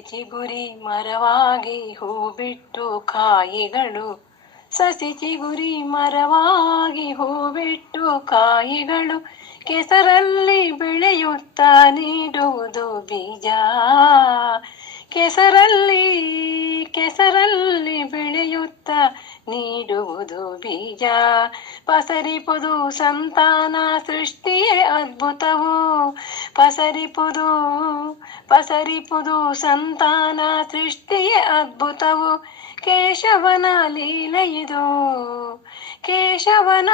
ಚಿಗುರಿ ಮರವಾಗಿ ಹೂ ಬಿಟ್ಟು ಕಾಯಿಗಳು, ಸಸಿ ಚಿಗುರಿ ಮರವಾಗಿ ಹೂ ಬಿಟ್ಟು ಕಾಯಿಗಳು, ಕೆಸರಲ್ಲಿ ಬೆಳೆಯುತ್ತ ನೀಡುವುದು ಬೀಜ. ಕೆಸರಲ್ಲಿ ಬೆಳೆಯುತ್ತ ನೀಡುವುದು ಬೀಜ. ಪಸರಿಪುದು ಸಂತಾನ ಸೃಷ್ಟಿಯೇ ಅದ್ಭುತವು. ಪಸರಿಪುದು ಸಂತಾನ ಸೃಷ್ಟಿಯೇ ಅದ್ಭುತವು. ಕೇಶವನ ಲೀಲೆಯಿದು, ಕೇಶವನ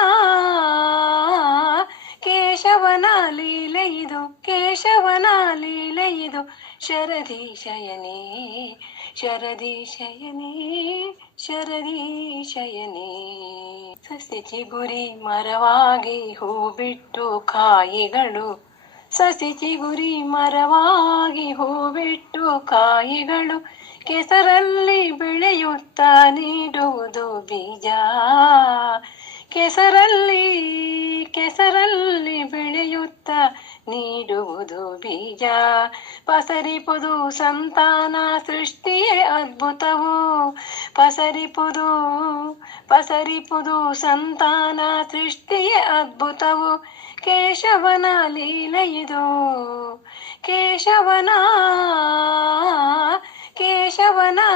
ಲೀಲೆಯಿದು, ಕೇಶವನ ಲೀಲೆಯಿದು. ಶರದಿ ಶಯನೇ, ಶರದಿ ಶಯನೇ, ಶರದಿ ಶಯನೇ. ಸಸಿ ಚಿಗುರಿ ಮರವಾಗಿ ಹೂ ಬಿಟ್ಟು ಕಾಯಿಗಳು, ಸಸಿ ಚಿಗುರಿ ಮರವಾಗಿ ಹೂ ಬಿಟ್ಟು ಕಾಯಿಗಳು, ಕೆಸರಲ್ಲಿ ಬೆಳೆಯುತ್ತ ನೀಡುವುದು ಬೀಜ. ಕೆಸರಲ್ಲಿ ಬೆಳೆಯುತ್ತ ನೀಡುವುದು ಬೀಜ. ಪಸರಿಪುದು ಸಂತಾನ ಸೃಷ್ಟಿಯೇ ಅದ್ಭುತವು. ಪಸರಿಪುದು ಸಂತಾನ ಸೃಷ್ಟಿಯೇ ಅದ್ಭುತವು. ಕೇಶವನ ಲೀಲೆಯಿದು, ಕೇಶವನ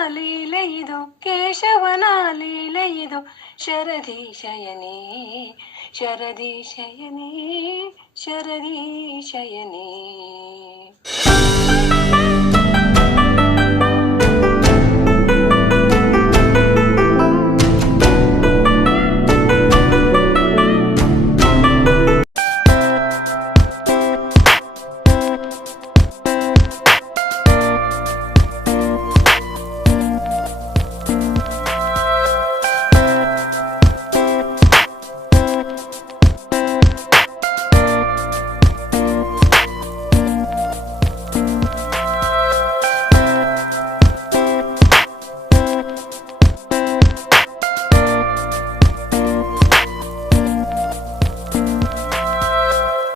ಲೀಲೆಯಿದು, ಕೇಶವನ ಲೀಲೆಯಿದು. ಶರದಿ ಶಯನೇ, ಶರದಿ ಶಯನೇ, ಶರದಿ ಶಯನೇ.